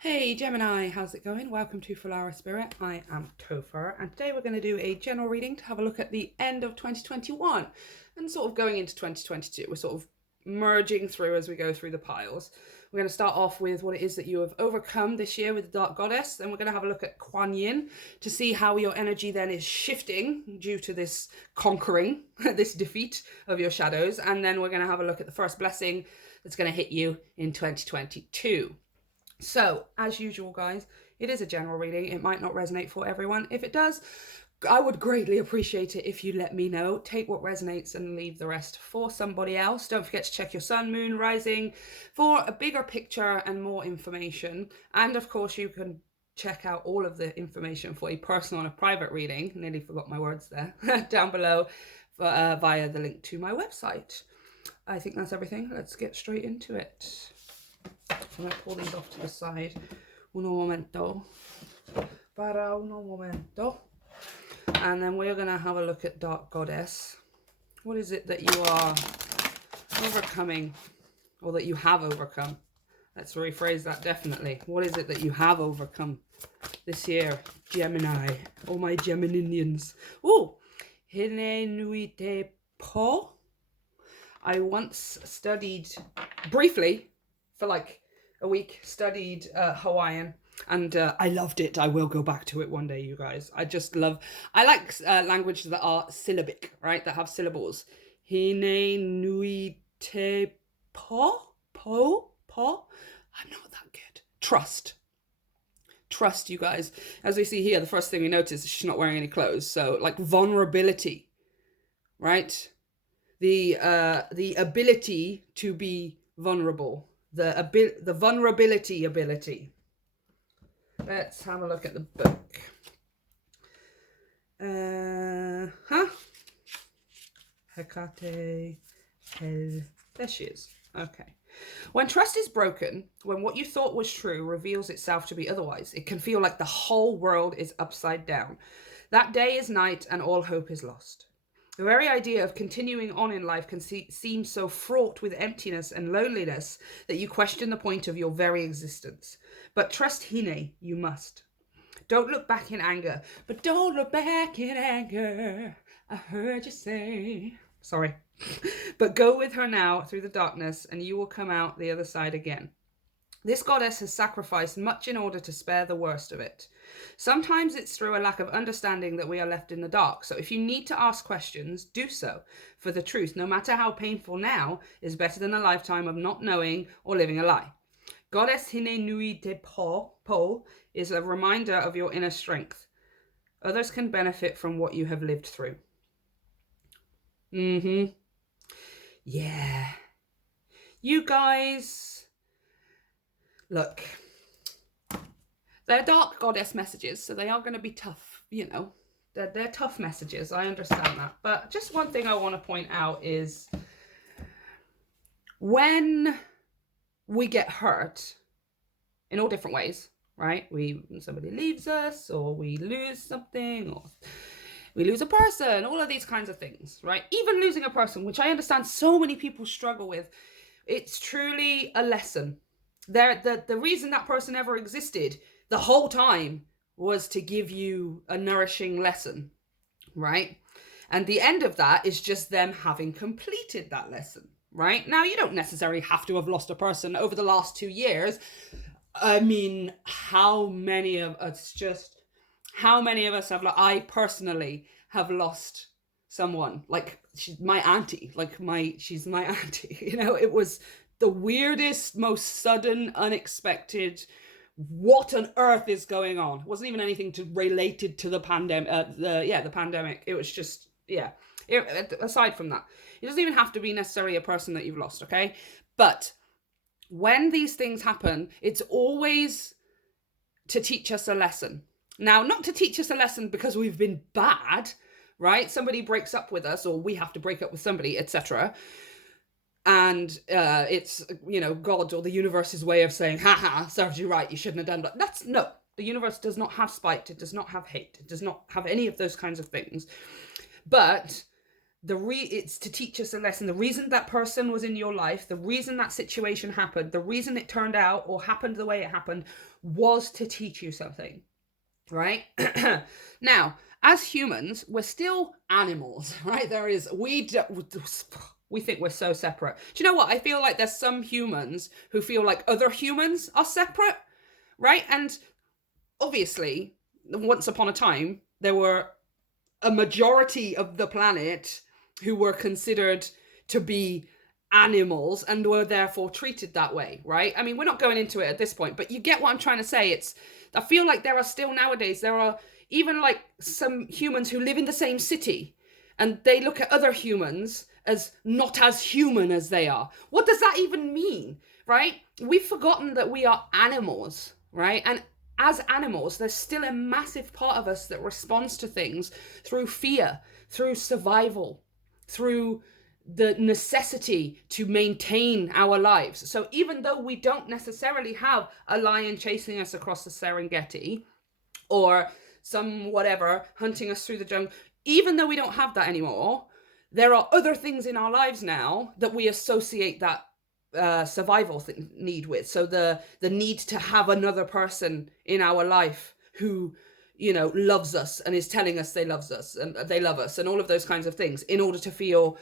Hey Gemini, how's it going? Welcome to Filara Spirit. I am Topher, and today we're going to do a general reading to have a look at the end of 2021 and sort of going into 2022. We're sort of merging through as we go through the piles. We're going to start off with what it is that you have overcome this year with the Dark Goddess. Then we're going to have a look at Kuan Yin to see how your energy then is shifting due to this conquering, this defeat of your shadows. And then we're going to have a look at the first blessing that's going to hit you in 2022. So, as usual, guys, it is a general reading. It might not resonate for everyone. If it does, I would greatly appreciate it if you let me know. Take what resonates and leave the rest for somebody else. Don't forget to check your sun, moon, rising for a bigger picture and more information. And of course, you can check out all of the information for a personal and a private reading. Nearly forgot my words there. Down below via the link to my website. I think that's everything. Let's get straight into it. I'm going to pull these off to the side. Uno momento. Para uno momento. And then we're going to have a look at Dark Goddess. What is it that you are overcoming, or that you have overcome? Let's rephrase that definitely. What is it that you have overcome this year, Gemini? All my Gemininians. Oh, Hine nui te po. I once studied briefly for like a week, studied Hawaiian, and I loved it. I will go back to it one day, you guys. I like languages that are syllabic, right? That have syllables. Hine nui te po. I'm not that good. Trust, you guys. As we see here, the first thing we notice is she's not wearing any clothes. So like vulnerability, right? The ability to be vulnerable. The vulnerability ability. Let's have a look at the book. Hecate. There she is. Okay. When trust is broken, when what you thought was true reveals itself to be otherwise, it can feel like the whole world is upside down. That day is night and all hope is lost. The very idea of continuing on in life can seem so fraught with emptiness and loneliness that you question the point of your very existence. But trust Hine, you must. Don't look back in anger. But don't look back in anger. I heard you say. Sorry. But go with her now through the darkness, and you will come out the other side again. This goddess has sacrificed much in order to spare the worst of it. Sometimes it's through a lack of understanding that we are left in the dark. So if you need to ask questions, do so. For the truth, no matter how painful now, is better than a lifetime of not knowing or living a lie. Goddess Hine Nui Te Po is a reminder of your inner strength. Others can benefit from what you have lived through. Yeah. You guys, look. They're dark goddess messages, so they are going to be tough, you know. They're tough messages, I understand that. But just one thing I want to point out is when we get hurt in all different ways, right? Somebody leaves us, or we lose something, or we lose a person, all of these kinds of things, right? Even losing a person, which I understand so many people struggle with, it's truly a lesson. The reason that person ever existed the whole time was to give you a nourishing lesson, right? And the end of that is just them having completed that lesson, right? Now, you don't necessarily have to have lost a person over the last 2 years. I mean, how many of us have, like, I personally have lost someone, like she's my auntie, you know. It was the weirdest, most sudden, unexpected, what on earth is going on? It wasn't even anything related to the pandemic. The pandemic. It was just, aside from that, it doesn't even have to be necessarily a person that you've lost, okay? But when these things happen, it's always to teach us a lesson. Now, not to teach us a lesson because we've been bad, right? Somebody breaks up with us, or we have to break up with somebody, etc. And it's, you know, God or the universe's way of saying, haha, serves you right, you shouldn't have done that. No, the universe does not have spite, it does not have hate, it does not have any of those kinds of things. But it's to teach us a lesson. The reason that person was in your life, the reason that situation happened, the reason it turned out or happened the way it happened was to teach you something, right? Now, as humans, we're still animals, right? We think we're so separate. Do you know what? I feel like there's some humans who feel like other humans are separate, right? And obviously, once upon a time, there were a majority of the planet who were considered to be animals and were therefore treated that way, right? I mean, we're not going into it at this point, but you get what I'm trying to say. I feel like there are still nowadays, there are even like some humans who live in the same city and they look at other humans as not as human as they are. What does that even mean, right? We've forgotten that we are animals, right? And as animals, there's still a massive part of us that responds to things through fear, through survival, through the necessity to maintain our lives. So even though we don't necessarily have a lion chasing us across the Serengeti or some whatever hunting us through the jungle, even though we don't have that anymore, there are other things in our lives now that we associate that survival need with. So the need to have another person in our life who, you know, loves us and is telling us they love us and they love us and all of those kinds of things in order to feel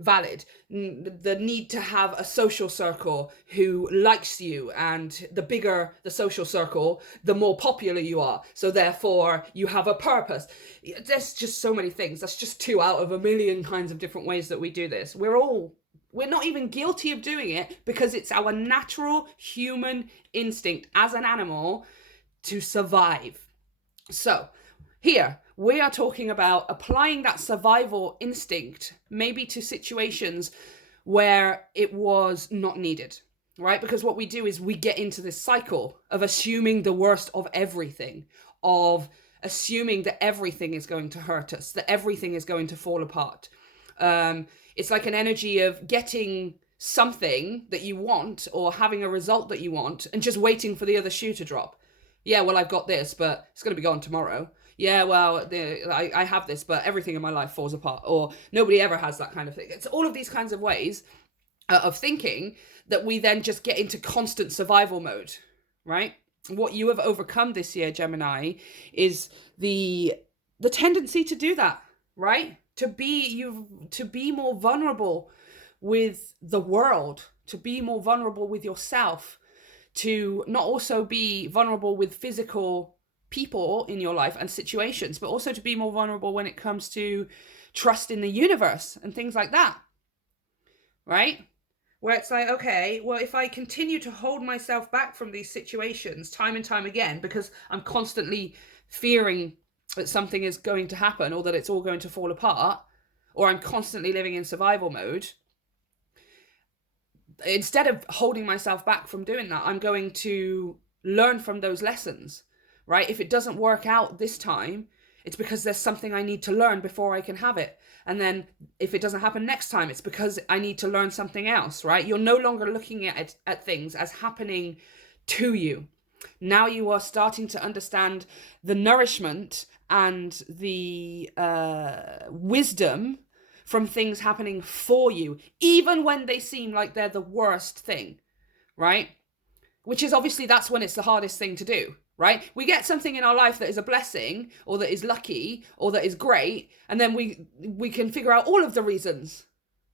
valid. The need to have a social circle who likes you, and the bigger the social circle, the more popular you are, so therefore you have a purpose. There's just so many things. That's just 2 out of a million kinds of different ways that we do this. We're not even guilty of doing it because it's our natural human instinct as an animal to survive. So here we are talking about applying that survival instinct maybe to situations where it was not needed, right? Because what we do is we get into this cycle of assuming the worst of everything, of assuming that everything is going to hurt us, that everything is going to fall apart. It's like an energy of getting something that you want or having a result that you want and just waiting for the other shoe to drop. Yeah, well, I've got this, but it's going to be gone tomorrow. Yeah, well, I have this, but everything in my life falls apart. Or nobody ever has that kind of thing. It's all of these kinds of ways of thinking that we then just get into constant survival mode, right? What you have overcome this year, Gemini, is the tendency to do that, right? To be more vulnerable with the world, to be more vulnerable with yourself, to not also be vulnerable with physical people in your life and situations, but also to be more vulnerable when it comes to trust in the universe and things like that, right? Where it's like, okay, well, if I continue to hold myself back from these situations time and time again because I'm constantly fearing that something is going to happen or that it's all going to fall apart, or I'm constantly living in survival mode, instead of holding myself back from doing that, I'm going to learn from those lessons, right? If it doesn't work out this time, it's because there's something I need to learn before I can have it. And then if it doesn't happen next time, it's because I need to learn something else, right? You're no longer looking at things as happening to you. Now you are starting to understand the nourishment and the wisdom from things happening for you, even when they seem like they're the worst thing, right? Which is obviously, that's when it's the hardest thing to do, right? We get something in our life that is a blessing or that is lucky or that is great, and then we can figure out all of the reasons,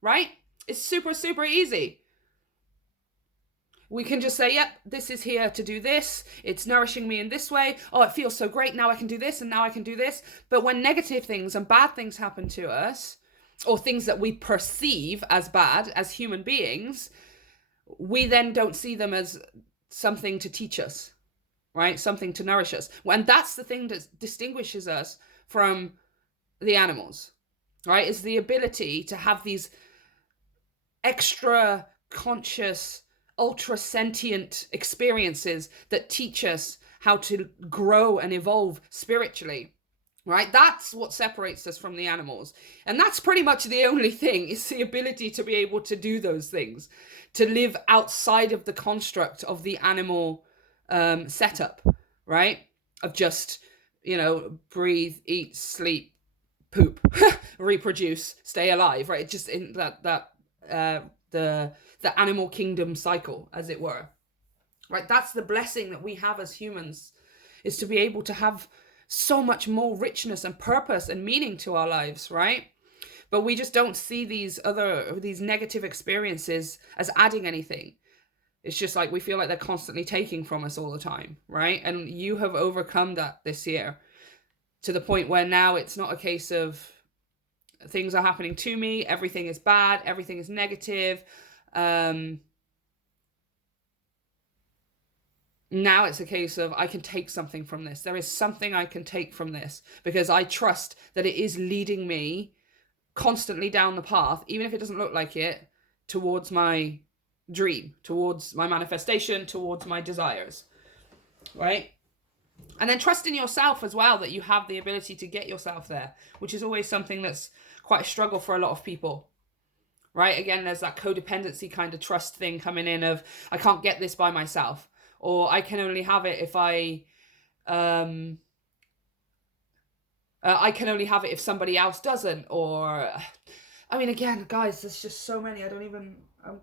right? It's super, super easy. We can just say, yep, this is here to do this. It's nourishing me in this way. Oh, it feels so great. Now I can do this and now I can do this. But when negative things and bad things happen to us, or things that we perceive as bad as human beings, we then don't see them as something to teach us, right? Something to nourish us. And that's the thing that distinguishes us from the animals, right? Is the ability to have these extra conscious, ultra sentient experiences that teach us how to grow and evolve spiritually, right? That's what separates us from the animals. And that's pretty much the only thing, is the ability to be able to do those things, to live outside of the construct of the animal setup, right? Of just, breathe, eat, sleep, poop, reproduce, stay alive, right? It's just in the animal kingdom cycle, as it were, right? That's the blessing that we have as humans, is to be able to have so much more richness and purpose and meaning to our lives, right? But we just don't see these negative experiences as adding anything. It's just like we feel like they're constantly taking from us all the time, right? And you have overcome that this year to the point where now it's not a case of things are happening to me, everything is bad, everything is negative. Now it's a case of, I can take something from this. There is something I can take from this, because I trust that it is leading me constantly down the path, even if it doesn't look like it, towards my dream, towards my manifestation, towards my desires, right? And then trust in yourself as well, that you have the ability to get yourself there, which is always something that's quite a struggle for a lot of people, right? Again, there's that codependency kind of trust thing coming in of, I can't get this by myself, or I can only have it if I can only have it if somebody else doesn't. Or, I mean, again, guys, there's just so many, I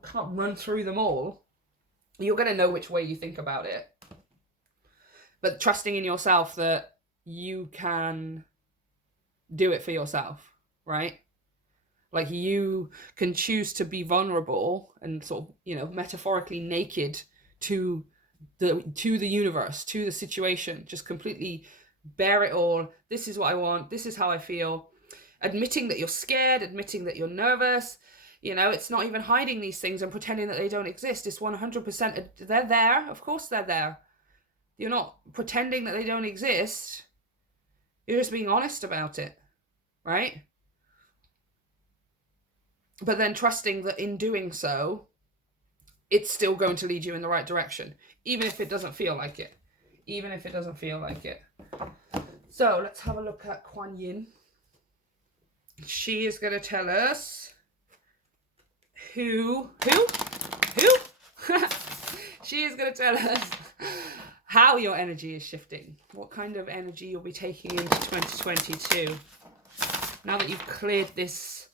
can't run through them all. You're going to know which way you think about it. But trusting in yourself that you can do it for yourself, right? Like, you can choose to be vulnerable and sort of, metaphorically naked to the universe, to the situation, just completely bear it all. This is what I want. This is how I feel. Admitting that you're scared, admitting that you're nervous. It's not even hiding these things and pretending that they don't exist. It's 100%. They're there. Of course they're there. You're not pretending that they don't exist. You're just being honest about it, right? But then trusting that in doing so, it's still going to lead you in the right direction, even if it doesn't feel like it. Even if it doesn't feel like it. So let's have a look at Kuan Yin. She is going to tell us who? She is going to tell us how your energy is shifting. What kind of energy you'll be taking into 2022. Now that you've cleared this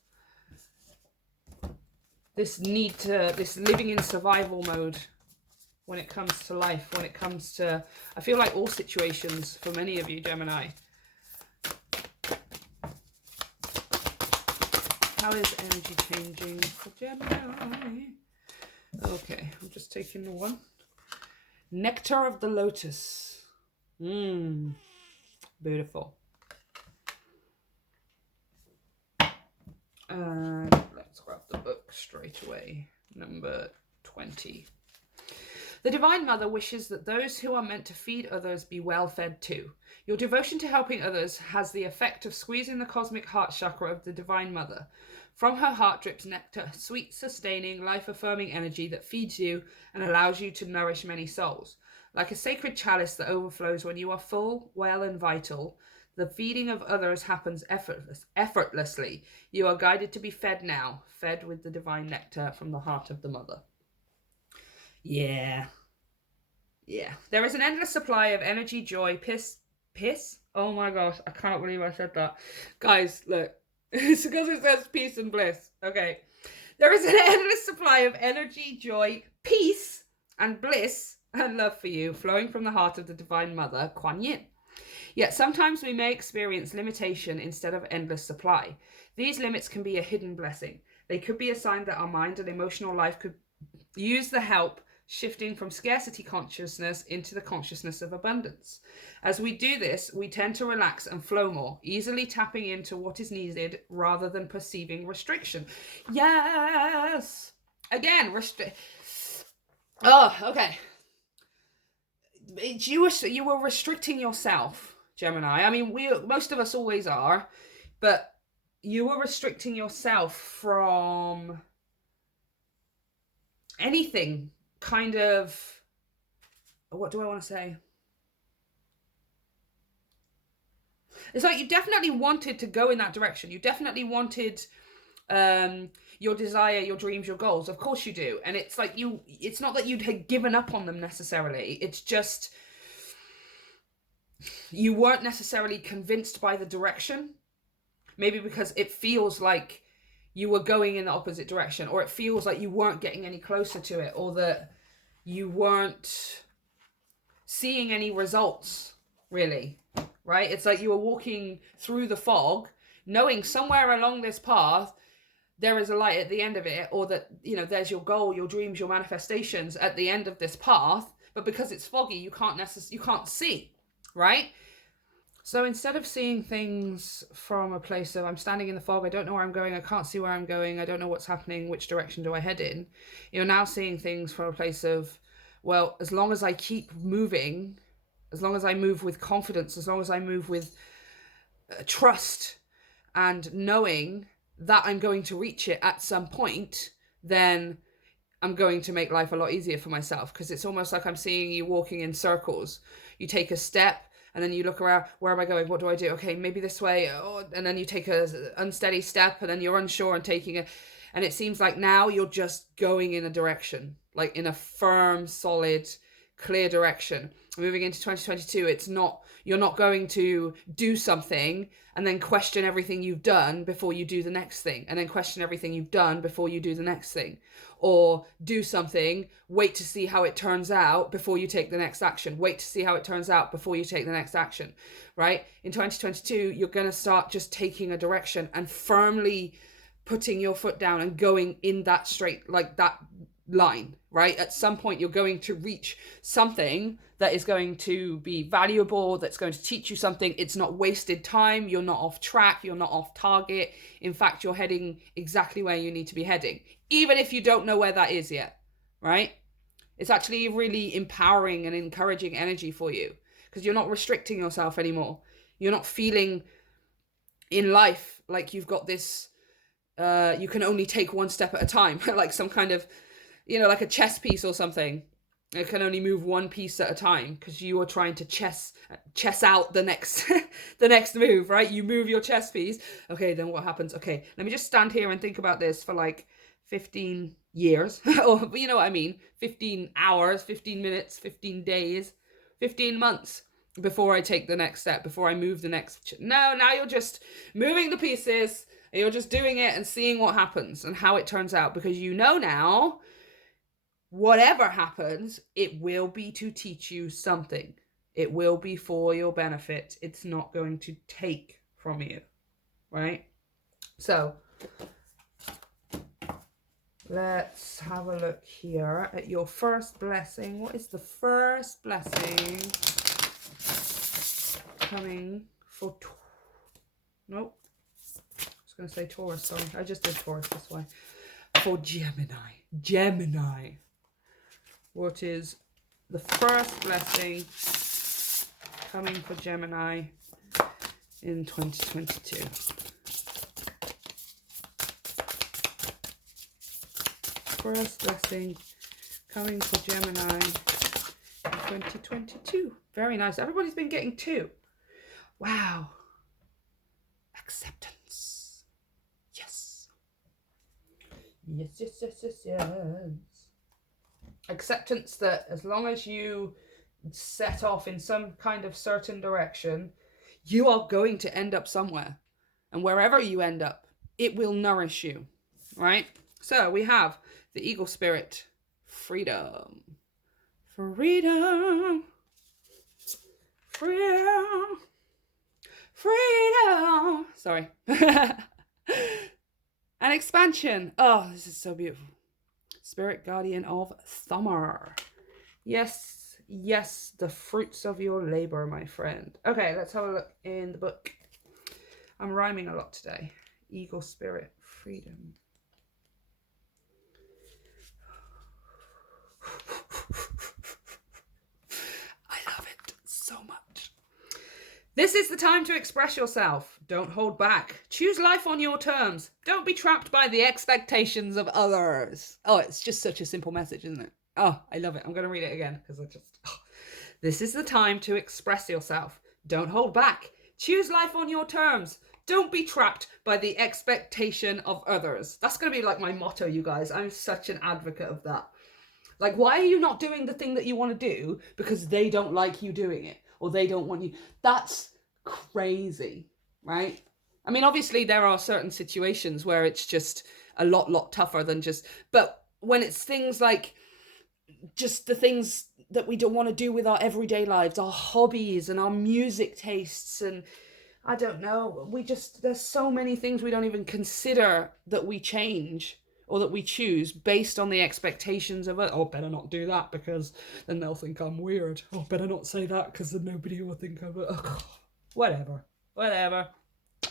living in survival mode when it comes to life, when it comes to, I feel like all situations for many of you, Gemini. How is energy changing for Gemini? Okay, I'm just taking the one. Nectar of the Lotus. Beautiful. And let's grab the book straight away. Number 20. The Divine Mother wishes that those who are meant to feed others be well fed too. Your devotion to helping others has the effect of squeezing the cosmic heart chakra of the Divine Mother. From her heart drips nectar, sweet, sustaining, life-affirming energy that feeds you and allows you to nourish many souls. Like a sacred chalice that overflows when you are full, well, and vital, the feeding of others happens effortlessly. You are guided to be fed now, fed with the divine nectar from the heart of the Mother. Yeah. There is an endless supply of energy, joy, piss? Oh my gosh, I cannot believe I said that. Guys, look. It's because it says peace and bliss. Okay. There is an endless supply of energy, joy, peace, and bliss and love for you, flowing from the heart of the Divine Mother, Kuan Yin. Yet sometimes we may experience limitation instead of endless supply. These limits can be a hidden blessing. They could be a sign that our mind and emotional life could use the help shifting from scarcity consciousness into the consciousness of abundance. As we do this, we tend to relax and flow more, easily tapping into what is needed rather than perceiving restriction. Yes! Again, okay. You were restricting yourself, Gemini. I mean, most of us always are, but you were restricting yourself from anything kind of, what do I want to say? It's like you definitely wanted to go in that direction. You definitely wanted your desire, your dreams, your goals. Of course you do. And it's like it's not that you had given up on them necessarily. It's just you weren't necessarily convinced by the direction. Maybe because it feels like you were going in the opposite direction, or it feels like you weren't getting any closer to it, or that you weren't seeing any results, really, right? It's like you were walking through the fog, knowing somewhere along this path, there is a light at the end of it, or that, you know, there's your goal, your dreams, your manifestations at the end of this path, but because it's foggy, you can't see, right? So instead of seeing things from a place of, I'm standing in the fog, I don't know where I'm going, I can't see where I'm going, I don't know what's happening, which direction do I head in? You're now seeing things from a place of, well, as long as I keep moving, as long as I move with confidence, as long as I move with trust and knowing that I'm going to reach it at some point, then I'm going to make life a lot easier for myself. Because it's almost like I'm seeing you walking in circles. You take a step, and then you look around, where am I going? What do I do? Okay, maybe this way. Oh, and then you take a unsteady step, and then you're unsure and taking it. And it seems like now you're just going in a direction, like in a firm, solid, clear direction. Moving into 2022, you're not going to do something and then question everything you've done before you do the next thing, and then question everything you've done before you do the next thing, or do something, wait to see how it turns out before you take the next action, wait to see how it turns out before you take the next action, right? In 2022, you're going to start just taking a direction and firmly putting your foot down and going in that straight, like that line, right? At some point, you're going to reach something that is going to be valuable, that's going to teach you something. It's not wasted time. You're not off track. You're not off target. In fact, you're heading exactly where you need to be heading, even if you don't know where that is yet, right? It's actually really empowering and encouraging energy for you, because you're not restricting yourself anymore. You're not feeling in life like you've got this, you can only take one step at a time, like some kind of, you know, like a chess piece or something. It can only move one piece at a time, because you are trying to chess out the next the next move, right? You move your chess piece. Okay, then what happens? Okay, let me just stand here and think about this for like 15 years, or you know what I mean, 15 hours, 15 minutes, 15 days, 15 months before I take the next step, before I move the next. No, now you're just moving the pieces, and you're just doing it and seeing what happens and how it turns out, because you know now, whatever happens, it will be to teach you something. It will be for your benefit. It's not going to take from you, right? So let's have a look here at your first blessing. What is the first blessing coming for nope. I was going to say Taurus, sorry. I just did Taurus this way. For Gemini. What is the first blessing coming for Gemini in 2022? First blessing coming for Gemini in 2022. Very nice. Everybody's been getting 2. Wow. Acceptance. Yes. Yes. Acceptance that as long as you set off in some kind of certain direction, you are going to end up somewhere. And wherever you end up, it will nourish you, right? So we have the Eagle Spirit, freedom. Freedom. Freedom. Freedom. Sorry. And expansion. Oh, this is so beautiful. Spirit guardian of summer. Yes, yes, the fruits of your labor, my friend. Okay, let's have a look in the book. I'm rhyming a lot today. Eagle Spirit, freedom. I love it so much. This is the time to express yourself. Don't hold back. Choose life on your terms. Don't be trapped by the expectations of others. Oh, it's just such a simple message, isn't it? Oh, I love it. I'm going to read it again because This is the time to express yourself. Don't hold back. Choose life on your terms. Don't be trapped by the expectation of others. That's going to be like my motto, you guys. I'm such an advocate of that. Like, why are you not doing the thing that you want to do because they don't like you doing it, or they don't want you? That's crazy, right? I mean, obviously there are certain situations where it's just a lot tougher than just, but when it's things like just the things that we don't want to do with our everyday lives, our hobbies and our music tastes, and I don't know, there's so many things we don't even consider that we change or that we choose based on the expectations of it. Oh, better not do that because then they'll think I'm weird. Oh, better not say that because then nobody will think of it. Oh, whatever.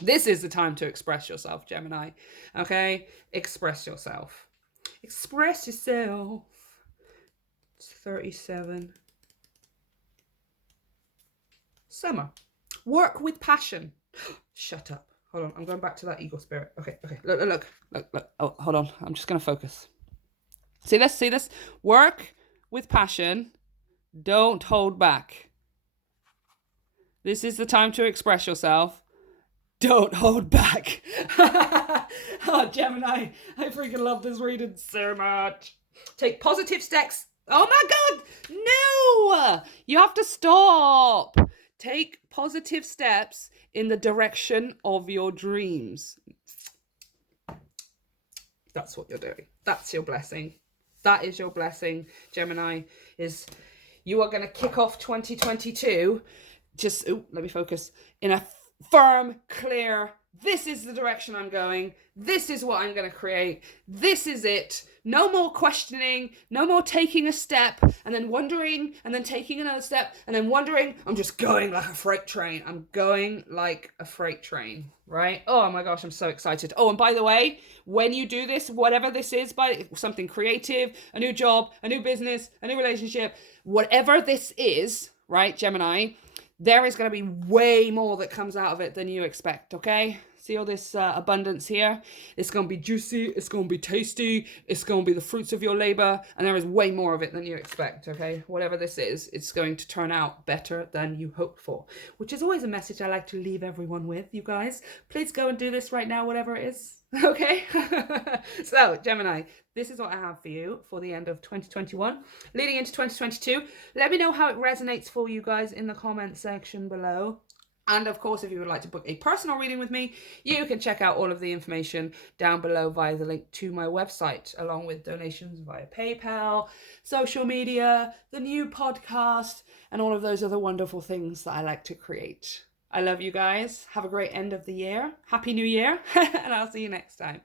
This is the time to express yourself, Gemini. Okay? Express yourself. Express yourself. It's 37. Summer. Work with passion. Shut up. Hold on. I'm going back to that eagle spirit. Okay. Look. Oh, hold on. I'm just going to focus. See this? Work with passion. Don't hold back. This is the time to express yourself. Don't hold back. Oh, Gemini. I freaking love this reading so much. Take positive steps. Oh my God. No. You have to stop. Take positive steps in the direction of your dreams. That's what you're doing. That's your blessing. That is your blessing, Gemini, is you are going to kick off 2022 just, let me focus, in a firm, clear, this is the direction I'm going. This is what I'm going to create. This is it. No more questioning. No more taking a step and then wondering and then taking another step and then wondering. I'm just going like a freight train. I'm going like a freight train, right? Oh my gosh, I'm so excited. Oh, and by the way, when you do this, whatever this is, by something creative, a new job, a new business, a new relationship, whatever this is, right, Gemini, there is going to be way more that comes out of it than you expect, okay? See all this abundance here? It's going to be juicy, it's going to be tasty, it's going to be the fruits of your labor, and there is way more of it than you expect, okay? Whatever this is, it's going to turn out better than you hoped for, which is always a message I like to leave everyone with, you guys. Please go and do this right now, whatever it is, okay? So, Gemini, this is what I have for you for the end of 2021. Leading into 2022, let me know how it resonates for you guys in the comment section below. And of course, if you would like to book a personal reading with me, you can check out all of the information down below via the link to my website, along with donations via PayPal, social media, the new podcast, and all of those other wonderful things that I like to create. I love you guys. Have a great end of the year. Happy New Year. And I'll see you next time.